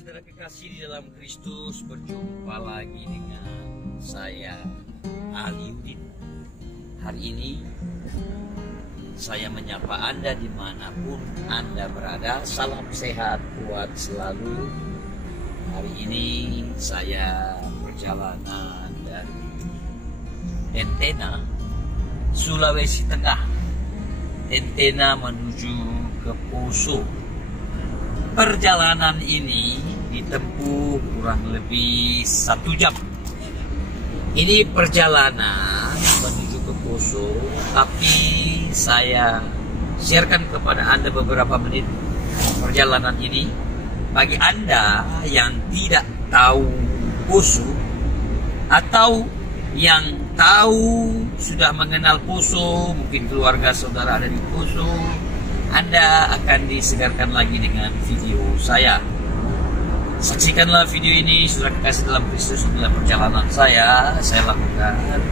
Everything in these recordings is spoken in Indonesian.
saudara kekasih di dalam Kristus, berjumpa lagi dengan saya, Ali Udin. Hari ini saya menyapa Anda dimanapun Anda berada. Salam sehat, kuat selalu. Hari ini saya perjalanan dari Tentena, Sulawesi Tengah. Tentena menuju ke Poso. Perjalanan ini ditempuh kurang lebih 1 jam. Ini perjalanan menuju ke Poso, tapi saya sharekan kepada Anda beberapa menit perjalanan ini. Bagi Anda yang tidak tahu Poso atau yang tahu sudah mengenal Poso, mungkin keluarga saudara ada di Poso, Anda akan disegarkan lagi dengan video saya. Saksikanlah video ini, saudara kekasih dalam Kristus, dalam perjalanan saya lakukan.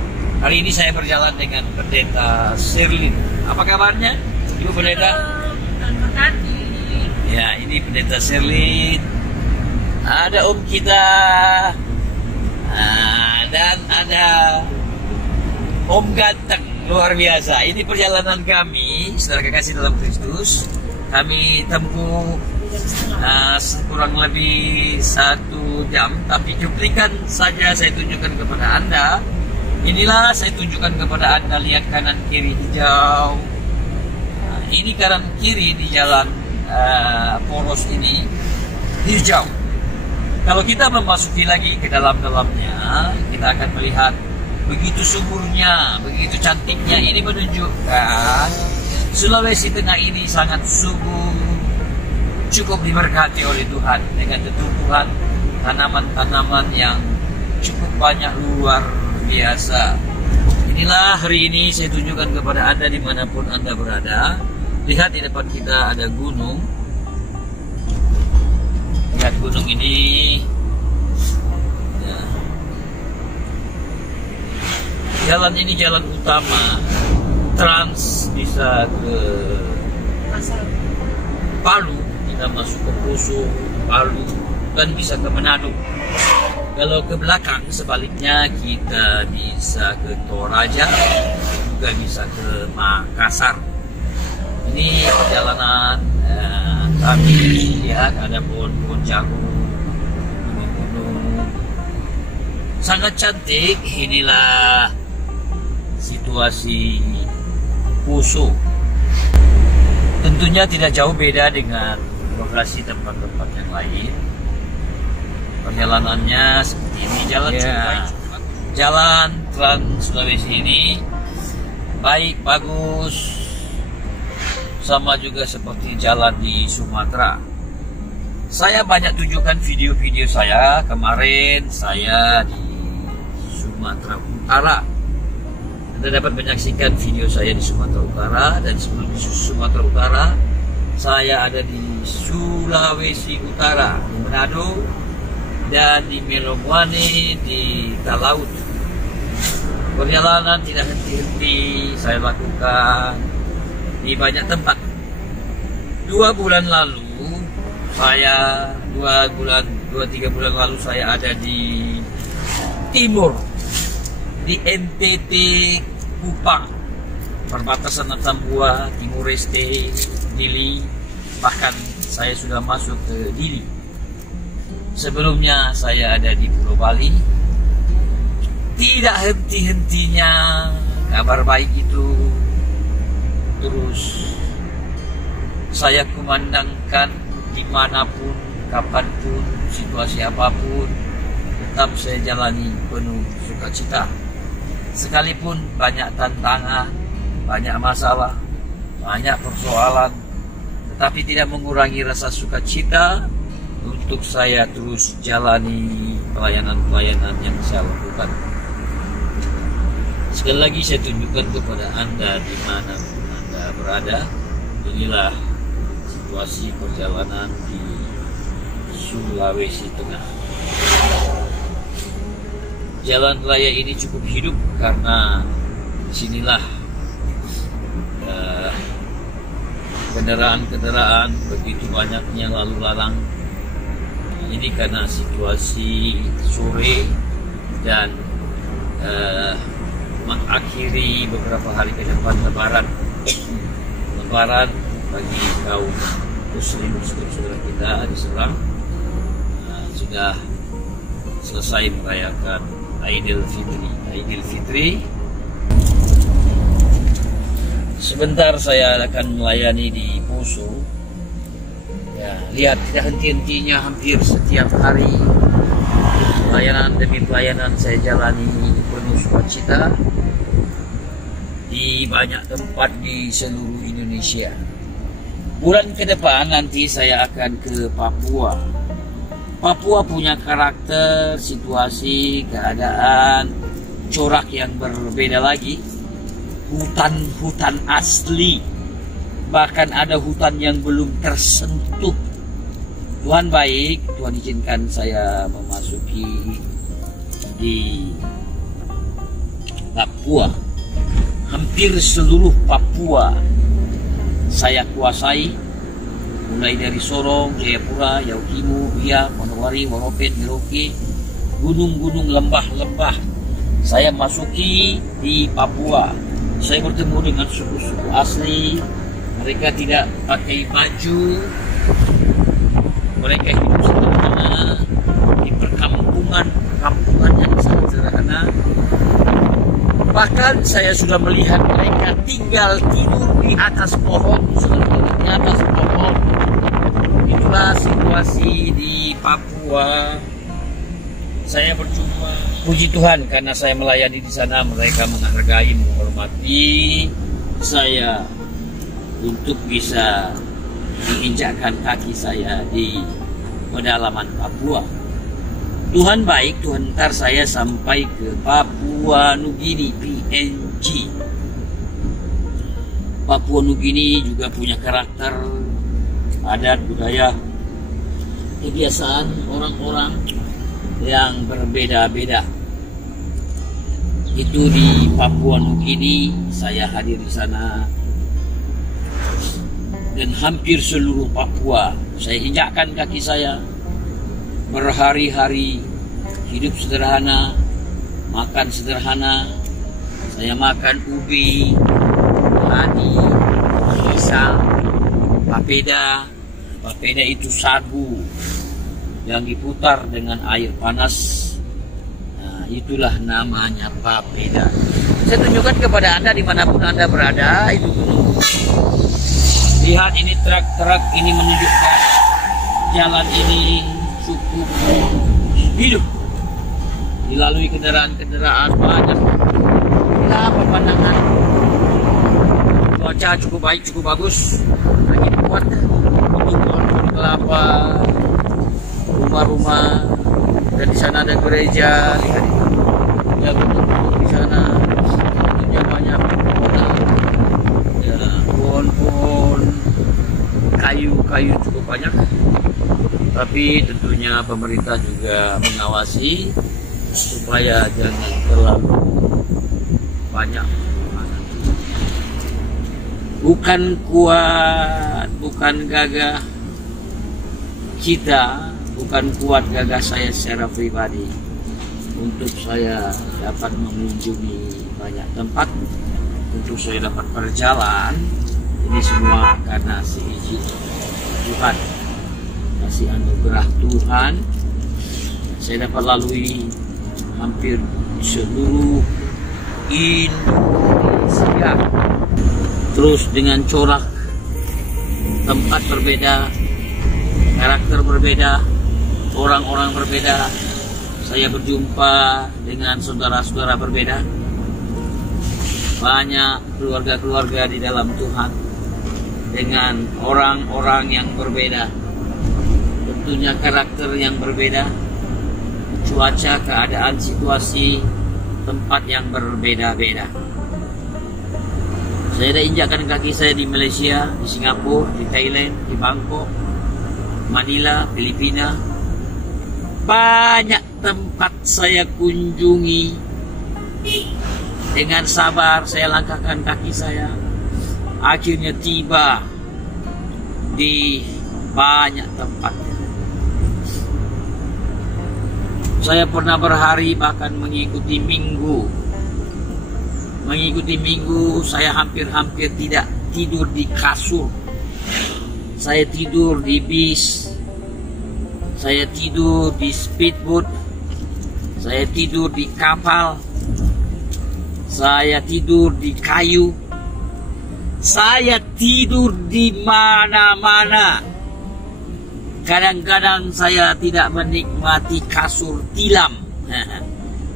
Hari ini saya berjalan dengan Pendeta Sherlyn. Apa kabarnya, Ibu Pendeta? Terima kasih. Ya, ini Pendeta Sherlyn. Ada om kita, dan ada om ganteng luar biasa. Ini perjalanan kami, saudara kekasih dalam Kristus. Kami tempuh kurang lebih 1 jam, tapi cuplikan saja saya tunjukkan kepada Anda. Inilah saya tunjukkan kepada Anda, lihat kanan kiri hijau. Ini kanan kiri di jalan poros ini hijau. Kalau kita memasuki lagi ke dalam-dalamnya, kita akan melihat begitu suburnya, begitu cantiknya. Ini menunjukkan Sulawesi Tengah ini sangat subur, cukup diberkati oleh Tuhan dengan tumbuhan tanaman-tanaman yang cukup banyak, luar biasa. Inilah hari ini saya tunjukkan kepada Anda dimanapun Anda berada. Lihat di depan kita ada gunung. Lihat gunung ini. Ya. Jalan ini jalan utama, trans bisa ke Palu, kita masuk ke Poso, Palu, dan bisa ke Manado. Kalau ke belakang sebaliknya kita bisa ke Toraja, juga bisa ke Makassar. Ini perjalanan kami lihat ada pohon-pohon jagung, gunung-gunung, sangat cantik. Inilah situasi Poso. Tentunya tidak jauh beda dengan lokasi tempat-tempat yang lain. Perjalanannya seperti ini, jalan jalan Trans Sulawesi ini baik, bagus, sama juga seperti jalan di Sumatera. Saya banyak tunjukkan video-video saya. Kemarin saya di Sumatera Utara. Anda dapat menyaksikan video saya di Sumatera Utara, dan sebelum di Sumatera Utara saya ada di Sulawesi Utara, di Manado, dan di Melomwane, di Talaut. Perjalanan tidak henti-henti saya lakukan di banyak tempat. 2 bulan lalu saya 2-3 bulan lalu saya ada di timur, di NTT Kupang, perbatasan Tambua, Timur Leste, Dili. Bahkan saya sudah masuk ke Dili. Sebelumnya saya ada di Pulau Bali. Tidak henti-hentinya kabar baik itu terus saya kumandangkan dimanapun, kapanpun, situasi apapun, tetap saya jalani penuh sukacita. Sekalipun banyak tantangan, banyak masalah, banyak persoalan, tetapi tidak mengurangi rasa sukacita untuk saya terus jalani pelayanan-pelayanan yang saya lakukan. Sekali lagi saya tunjukkan kepada Anda dimanapun Anda berada. Inilah situasi perjalanan di Sulawesi Tengah. Jalan raya ini cukup hidup karena disinilah kendaraan-kendaraan begitu banyaknya lalu lalang. Ini karena situasi sore dan mengakhiri beberapa hari ke depan Lebaran bagi kaum muslim saudara kita di Serang sudah selesai merayakan Aidil Fitri. Sebentar saya akan melayani di Poso. Ya, lihat tidak henti-hentinya hampir setiap hari pelayanan demi pelayanan saya jalani penuh sukacita di banyak tempat di seluruh Indonesia. Bulan ke depan nanti saya akan ke Papua. Papua punya karakter, situasi, keadaan, corak yang berbeda lagi. Hutan-hutan asli, bahkan ada hutan yang belum tersentuh. Tuhan baik, Tuhan izinkan saya memasuki di Papua. Hampir seluruh Papua saya kuasai, mulai dari Sorong, Jayapura, Yaukimo, Biak, Manowari, Waropet, Merauke, gunung-gunung, lembah-lembah. Saya masuki di Papua. Saya bertemu dengan suku-suku asli. Mereka tidak pakai baju. Mereka hidup sederhana di perkampungan yang sangat sederhana. Bahkan saya sudah melihat mereka tinggal tidur di atas pohon, di atas pohon. Itulah situasi di Papua. Saya berjumpa, puji Tuhan karena saya melayani di sana, mereka menghargai, menghormati saya untuk bisa menginjakkan kaki saya di pedalaman Papua. Tuhan baik, Tuhan ntar saya sampai ke Papua Nugini, PNG. Papua Nugini juga punya karakter, adat, budaya, kebiasaan orang-orang yang berbeda-beda. Itu di Papua Nugini, saya hadir di sana. Dan hampir seluruh Papua saya injakkan kaki saya. Berhari-hari hidup sederhana, makan sederhana. Saya makan ubi, padi, pisang, papeda. Papeda itu sagu yang diputar dengan air panas. Nah, itulah namanya papeda. Saya tunjukkan kepada Anda dimanapun Anda berada, itu gunung. Lihat ini truk-truk ini menunjukkan jalan ini cukup hidup. Dilalui kendaraan-kendaraan banyak. Inilah pemandangan. Cuaca cukup baik, cukup bagus. Angin kuat untuk pohon kelapa, rumah-rumah, dan di sana ada gereja. Lihat itu. Ya, gunung-gunung di sana. Tentunya banyak pohon-pohon, kayu-kayu cukup banyak. Tapi tentunya pemerintah juga mengawasi supaya jangan terlalu banyak. Bukan kuat, bukan gagah kita, bukan kuat gagah saya secara pribadi untuk saya dapat mengunjungi banyak tempat, untuk saya dapat berjalan. Ini semua karena seizin Tuhan, kasih anugerah Tuhan. Saya dapat lalui hampir seluruh Indonesia, terus dengan corak tempat berbeda, karakter berbeda, orang-orang berbeda. Saya berjumpa dengan saudara-saudara berbeda, banyak keluarga-keluarga di dalam Tuhan, dengan orang-orang yang berbeda, tentunya karakter yang berbeda, cuaca, keadaan, situasi, tempat yang berbeda-beda. Saya dah injakkan kaki saya di Malaysia, di Singapura, di Thailand, di Bangkok, Manila, Filipina. Banyak tempat saya kunjungi. Dengan sabar saya langkahkan kaki saya. Akhirnya tiba di banyak tempat. Saya pernah berhari bahkan mengikuti minggu. Mengikuti minggu saya hampir-hampir tidak tidur di kasur. Saya tidur di bis. Saya tidur di speedboat. Saya tidur di kapal. Saya tidur di kayu. Saya tidur di mana-mana. Kadang-kadang saya tidak menikmati kasur tilam.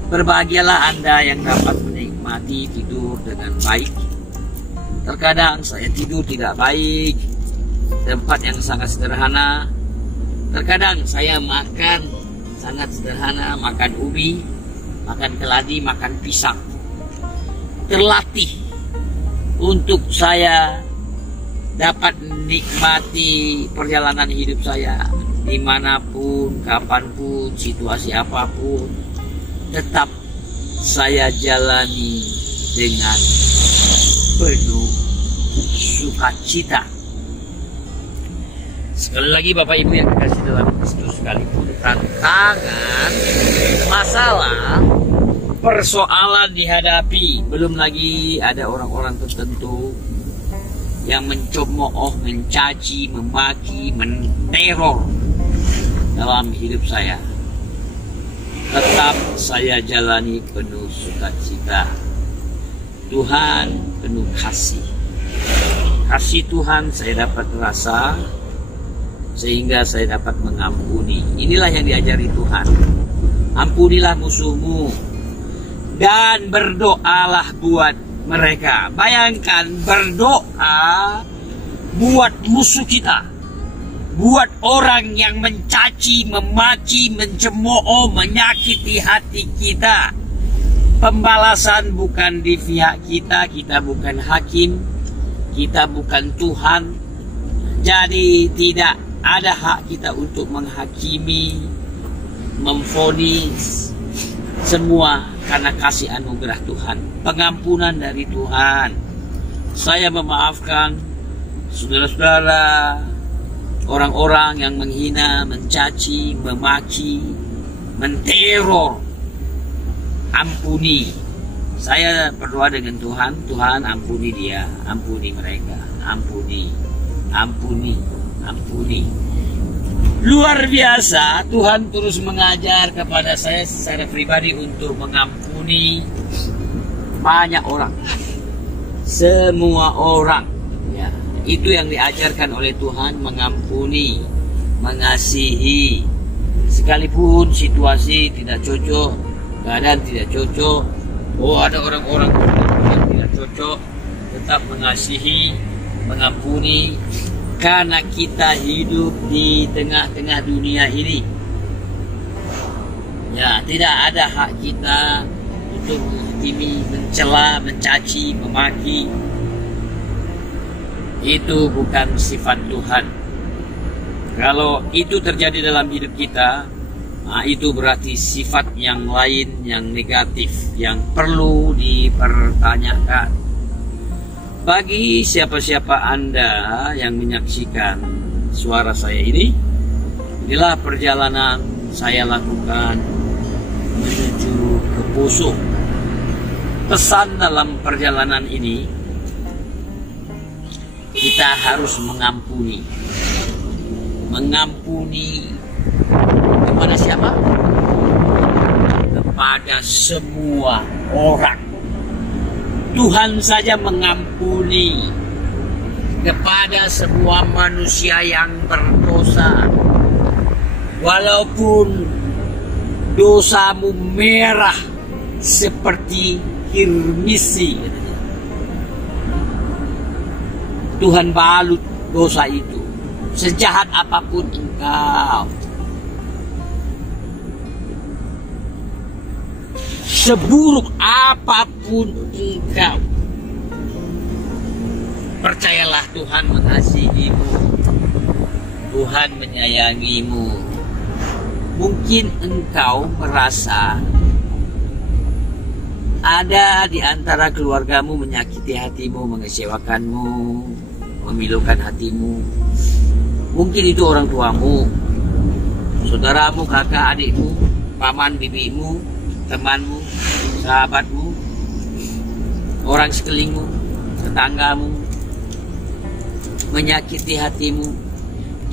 Berbahagialah Anda yang dapat menikmati tidur dengan baik. Terkadang saya tidur tidak baik, tempat yang sangat sederhana. Terkadang saya makan sangat sederhana, makan ubi, makan keladi, makan pisang. Terlatih untuk saya dapat menikmati perjalanan hidup saya dimanapun, kapanpun, situasi apapun, tetap saya jalani dengan penuh sukacita. Sekali lagi Bapak Ibu yang dikasih dalam Kristus, sekalipun tantangan, masalah, persoalan dihadapi, belum lagi ada orang-orang tertentu yang mencemooh, mencaci, memaki, meneror dalam hidup saya, tetap saya jalani penuh sukacita. Tuhan penuh kasih. Kasih Tuhan saya dapat rasa sehingga saya dapat mengampuni. Inilah yang diajari Tuhan. Ampunilah musuhmu dan berdoalah buat mereka. Bayangkan berdoa buat musuh kita, buat orang yang mencaci, memaki, mencemooh, menyakiti hati kita. Pembalasan bukan di pihak kita, kita bukan hakim, kita bukan Tuhan. Jadi tidak ada hak kita untuk menghakimi, memvonis. Semua karena kasih anugerah Tuhan, pengampunan dari Tuhan. Saya memaafkan saudara-saudara, orang-orang yang menghina, mencaci, memaki, menteror. Ampuni. Saya berdoa dengan Tuhan, Tuhan ampuni dia, ampuni mereka, ampuni, ampuni, ampuni. Luar biasa, Tuhan terus mengajar kepada saya secara pribadi untuk mengampuni banyak orang, semua orang. Ya, itu yang diajarkan oleh Tuhan, mengampuni, mengasihi, sekalipun situasi tidak cocok, keadaan tidak cocok. Oh, ada orang-orang yang tidak cocok, tetap mengasihi, mengampuni. Karena kita hidup di tengah-tengah dunia ini, ya, tidak ada hak kita untuk menghakimi, mencela, mencaci, memaki. Itu bukan sifat Tuhan. Kalau itu terjadi dalam hidup kita, nah, itu berarti sifat yang lain, yang negatif, yang perlu dipertanyakan. Bagi siapa-siapa Anda yang menyaksikan suara saya ini, inilah perjalanan saya lakukan menuju ke Poso. Pesan dalam perjalanan ini, kita harus mengampuni. Mengampuni kepada siapa? Kepada semua orang. Tuhan saja mengampuni kepada semua manusia yang berdosa. Walaupun dosamu merah seperti kirmisi, Tuhan balut dosa itu. Sejahat apapun engkau, seburuk apapun engkau, percayalah Tuhan mengasihimu, Tuhan menyayangimu. Mungkin engkau merasa ada di antara keluargamu menyakiti hatimu, mengecewakanmu, memilukan hatimu. Mungkin itu orang tuamu, saudaramu, kakak, adikmu, paman, bibimu, temanmu, sahabatmu, orang sekelilingmu, tetanggamu, menyakiti hatimu,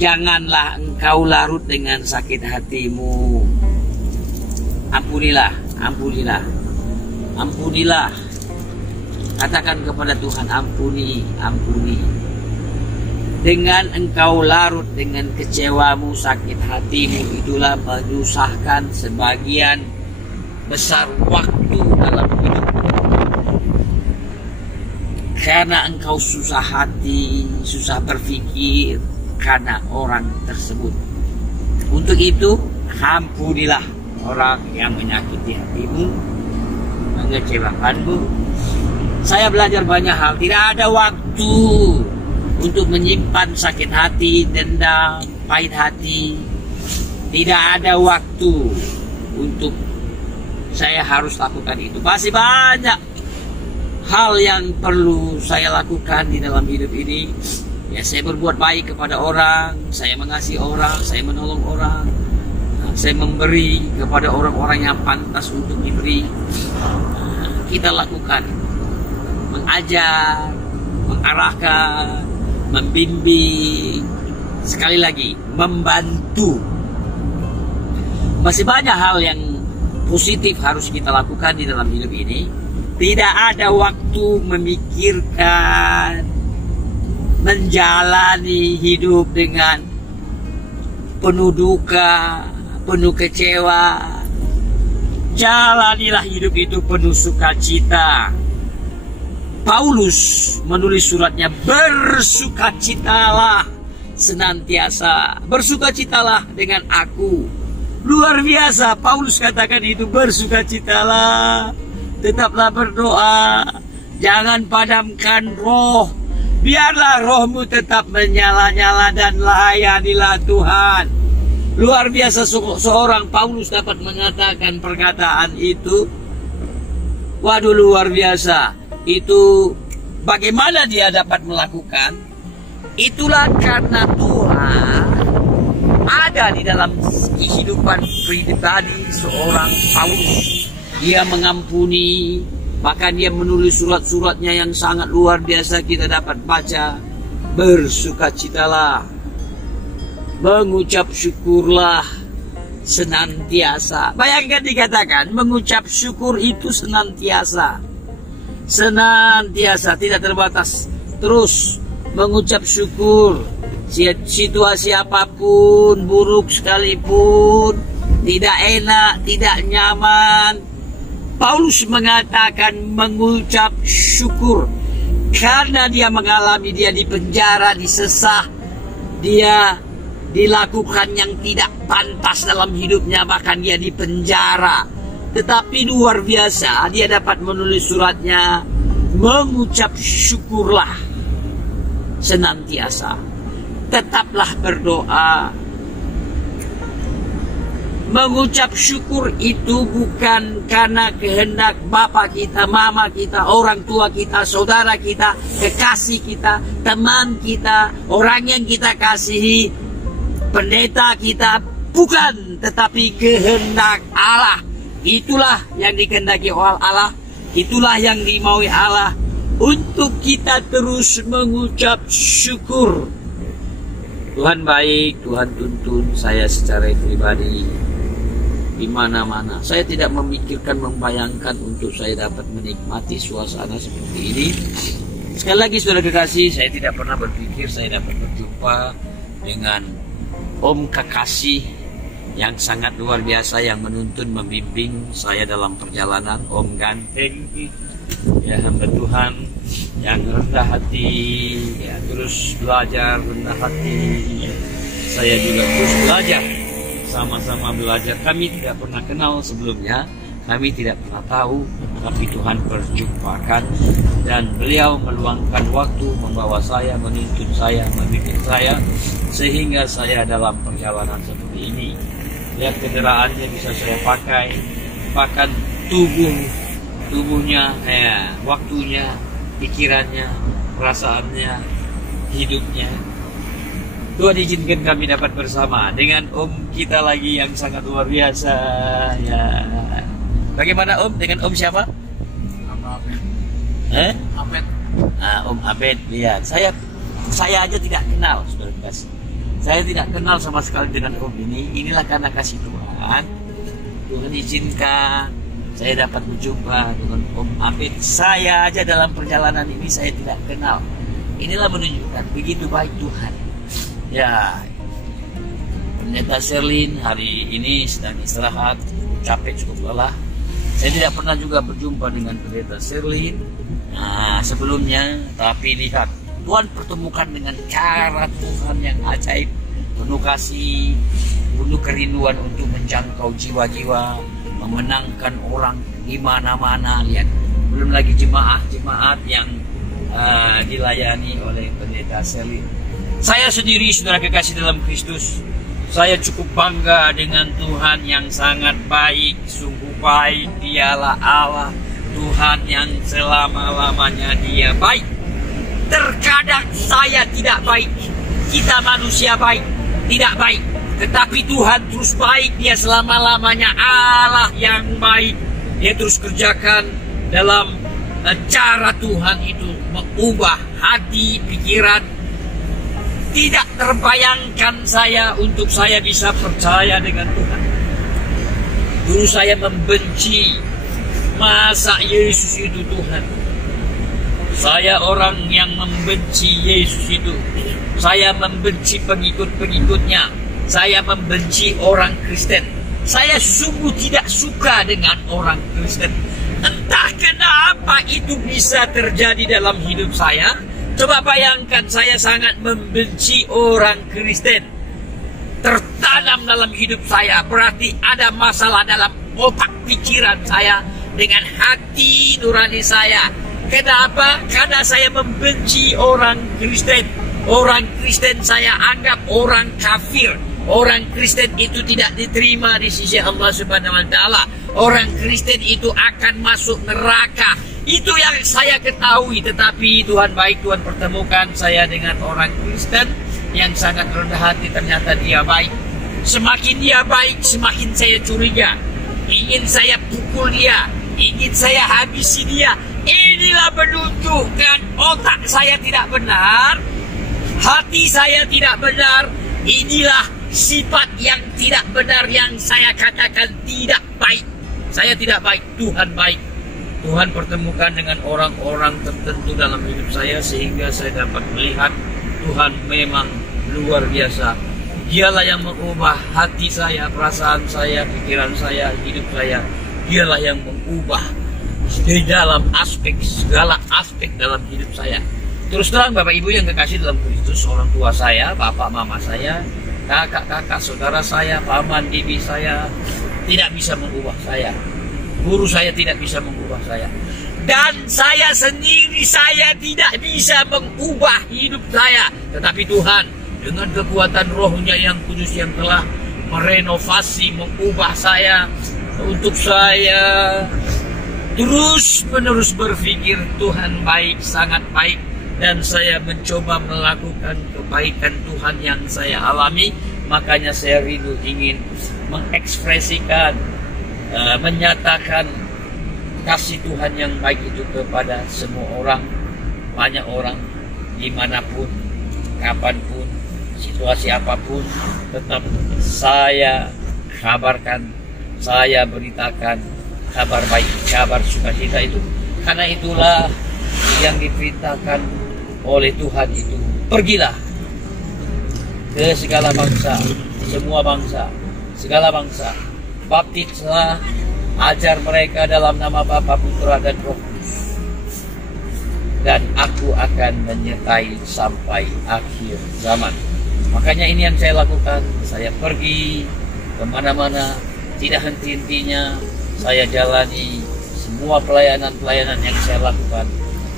janganlah engkau larut dengan sakit hatimu. Ampunilah, ampunilah, ampunilah. Katakan kepada Tuhan, ampuni, ampuni. Dengan engkau larut dengan kecewamu, sakit hatimu, itulah menyusahkan sebagian besar waktu dalam hidupmu. Karena engkau susah hati, susah berpikir karena orang tersebut. Untuk itu, ampunilah orang yang menyakiti hatimu, mengecewakanmu. Saya belajar banyak hal. Tidak ada waktu untuk menyimpan sakit hati, dendam, pahit hati. Tidak ada waktu untuk saya harus lakukan itu. Masih banyak hal yang perlu saya lakukan di dalam hidup ini. Ya, saya berbuat baik kepada orang, saya mengasihi orang, saya menolong orang, saya memberi kepada orang-orang yang pantas untuk diberi. Kita lakukan, mengajar, mengarahkan, membimbing, sekali lagi membantu. Masih banyak hal yang positif harus kita lakukan di dalam hidup ini. Tidak ada waktu memikirkan, menjalani hidup dengan penuh duka, penuh kecewa. Jalanilah hidup itu penuh sukacita. Paulus menulis suratnya, bersukacitalah senantiasa, bersukacitalah dengan aku. Luar biasa, Paulus katakan itu, bersukacitalah, tetaplah berdoa, jangan padamkan roh, biarlah rohmu tetap menyala-nyala dan layanilah Tuhan. Luar biasa seorang Paulus dapat mengatakan perkataan itu. Waduh, luar biasa. Itu bagaimana dia dapat melakukan? Itulah karena Tuhan ada di dalam kehidupan pribadi seorang Paulus. Dia mengampuni, bahkan dia menulis surat-suratnya yang sangat luar biasa kita dapat baca. Bersukacitalah, mengucap syukurlah senantiasa. Bayangkan dikatakan mengucap syukur itu senantiasa. Senantiasa, tidak terbatas. Terus mengucap syukur. Situasi apapun, buruk sekalipun, tidak enak, tidak nyaman, Paulus mengatakan mengucap syukur. Karena dia mengalami, dia dipenjara, disesah, dia dilakukan yang tidak pantas dalam hidupnya, bahkan dia dipenjara. Tetapi luar biasa, dia dapat menulis suratnya, mengucap syukurlah senantiasa, tetaplah berdoa. Mengucap syukur itu bukan karena kehendak bapak kita, mama kita, orang tua kita, saudara kita, kekasih kita, teman kita, orang yang kita kasihi, pendeta kita, bukan, tetapi kehendak Allah. Itulah yang dikehendaki oleh Allah, itulah yang dimaui Allah, untuk kita terus mengucap syukur. Tuhan baik, Tuhan tuntun saya secara pribadi di mana-mana. Saya tidak memikirkan, membayangkan untuk saya dapat menikmati suasana seperti ini. Sekali lagi saudara kekasih, saya tidak pernah berpikir saya dapat berjumpa dengan Om Kekasih yang sangat luar biasa, yang menuntun, membimbing saya dalam perjalanan. Om Ganteng, ya hamba Tuhan yang rendah hati, ya terus belajar rendah hati. Saya juga terus belajar, sama-sama belajar. Kami tidak pernah kenal sebelumnya, kami tidak pernah tahu, tapi Tuhan perjumpakan dan beliau meluangkan waktu membawa saya, menuntun saya, membimbing saya, sehingga saya dalam perjalanan seperti ini. Ya, kendaraannya bisa saya pakai, bahkan tubuhnya, ya, waktunya, pikirannya, perasaannya, hidupnya Tuhan izinkan kami dapat bersama dengan Om kita lagi yang sangat luar biasa. Ya. Bagaimana Om dengan Om siapa? Abed. Om Abed. Lihat, saya aja tidak kenal, saudara kasih. Saya tidak kenal sama sekali dengan Om ini. Inilah karena kasih Tuhan. Tuhan izinkan saya dapat berjumpa dengan Om Abed. Saya aja dalam perjalanan ini saya tidak kenal. Inilah menunjukkan begitu baik Tuhan. Ya, Pendeta Sherlyn hari ini sedang istirahat, capek, cukup lelah. Saya tidak pernah juga berjumpa dengan Pendeta Sherlyn sebelumnya, tapi lihat, Tuhan pertemukan dengan cara Tuhan yang ajaib, penuh kasih, penuh kerinduan untuk menjangkau jiwa-jiwa, memenangkan orang di mana-mana. Lihat, belum lagi jemaat-jemaat yang dilayani oleh Pendeta Sherlyn. Saya sendiri, saudara kekasih dalam Kristus, saya cukup bangga dengan Tuhan yang sangat baik, sungguh baik. Dialah Allah, Tuhan yang selama-lamanya Dia baik. Terkadang saya tidak baik, kita manusia baik, tidak baik, tetapi Tuhan terus baik. Dia selama-lamanya Allah yang baik. Dia terus kerjakan dalam cara Tuhan itu mengubah hati, pikiran. Tidak terbayangkan saya untuk saya bisa percaya dengan Tuhan. Dulu saya membenci, masa Yesus itu Tuhan. Saya orang yang membenci Yesus itu. Saya membenci pengikut-pengikutnya. Saya membenci orang Kristen. Saya sungguh tidak suka dengan orang Kristen. Entah kenapa itu bisa terjadi dalam hidup saya. Coba bayangkan, saya sangat membenci orang Kristen. Tertanam dalam hidup saya, berarti ada masalah dalam otak pikiran saya dengan hati nurani saya. Kenapa? Karena saya membenci orang Kristen. Orang Kristen saya anggap orang kafir. Orang Kristen itu tidak diterima di sisi Allah Subhanahu wa Ta'ala. Orang Kristen itu akan masuk neraka. Itu yang saya ketahui. Tetapi Tuhan baik, Tuhan pertemukan saya dengan orang Kristen yang sangat rendah hati. Ternyata dia baik. Semakin dia baik, semakin saya curiga. Ingin saya pukul dia, ingin saya habisi dia. Inilah menunjukkan otak saya tidak benar, hati saya tidak benar. Inilah sifat yang tidak benar yang saya katakan tidak baik. Saya tidak baik, Tuhan baik. Tuhan pertemukan dengan orang-orang tertentu dalam hidup saya sehingga saya dapat melihat Tuhan memang luar biasa. Dialah yang mengubah hati saya, perasaan saya, pikiran saya, hidup saya. Dialah yang mengubah di dalam segala aspek dalam hidup saya. Terus terang Bapak Ibu yang kekasih dalam Kristus, orang tua saya, bapak mama saya, kakak-kakak, saudara saya, paman, bibi saya tidak bisa mengubah saya. Guru saya tidak bisa mengubah saya. Dan saya sendiri, saya tidak bisa mengubah hidup saya. Tetapi Tuhan dengan kekuatan rohnya yang kudus yang telah merenovasi, mengubah saya. Untuk saya terus-menerus berpikir Tuhan baik, sangat baik. Dan saya mencoba melakukan kebaikan Tuhan yang saya alami. Makanya saya rindu ingin mengekspresikan, menyatakan kasih Tuhan yang baik itu kepada semua orang, banyak orang, dimanapun, kapanpun, situasi apapun, tetap saya kabarkan, saya beritakan kabar baik, kabar sukacita itu. Karena itulah yang diperintahkan oleh Tuhan itu. Pergilah ke segala bangsa, semua bangsa, segala bangsa. Baptislah, ajar mereka dalam nama Bapa, Putra, dan Roh Kudus. Dan aku akan menyertai sampai akhir zaman. Makanya ini yang saya lakukan. Saya pergi kemana-mana, tidak henti-hentinya. Saya jalani semua pelayanan-pelayanan yang saya lakukan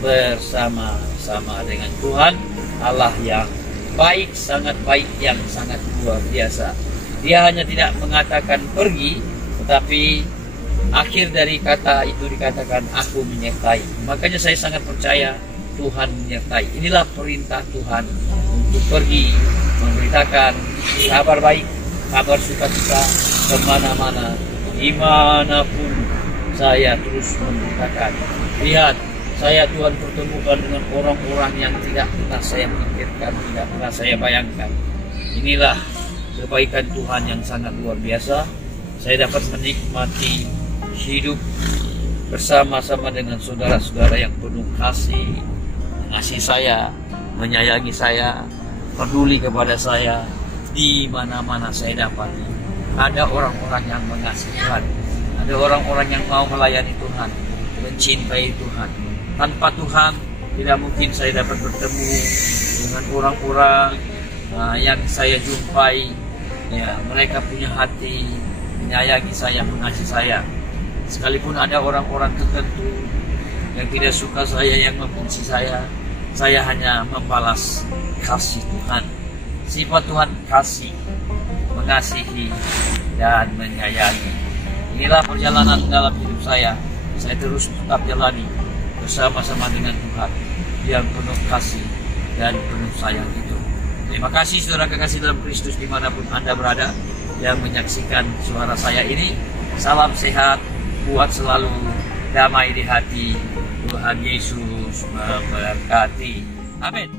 bersama-sama dengan Tuhan Allah yang baik, sangat baik, yang sangat luar biasa. Dia hanya tidak mengatakan pergi, tetapi akhir dari kata itu dikatakan aku menyertai. Makanya saya sangat percaya Tuhan menyertai. Inilah perintah Tuhan untuk pergi memberitakan kabar baik, kabar sukacita kemana-mana, dimanapun saya terus memberitakan. Lihat, saya Tuhan pertemukan dengan orang-orang yang tidak pernah saya pikirkan, tidak pernah saya bayangkan. Inilah kebaikan Tuhan yang sangat luar biasa. Saya dapat menikmati hidup bersama-sama dengan saudara-saudara yang penuh kasih, mengasihi saya, menyayangi saya, peduli kepada saya. Di mana-mana saya dapati ada orang-orang yang mengasihi Tuhan, ada orang-orang yang mau melayani Tuhan, mencintai Tuhan. Tanpa Tuhan tidak mungkin saya dapat bertemu dengan orang-orang yang saya jumpai. Ya, mereka punya hati menyayangi saya, mengasihi saya. Sekalipun ada orang-orang tertentu yang tidak suka saya, yang membenci saya hanya membalas kasih Tuhan. Sifat Tuhan kasih, mengasihi, dan menyayangi. Inilah perjalanan dalam hidup saya. Saya terus tetap jalani bersama-sama dengan Tuhan yang penuh kasih dan penuh sayang itu. Terima kasih saudara kekasih dalam Kristus dimanapun Anda berada yang menyaksikan suara saya ini. Salam sehat, buat selalu damai di hati. Tuhan Yesus memberkati. Amin.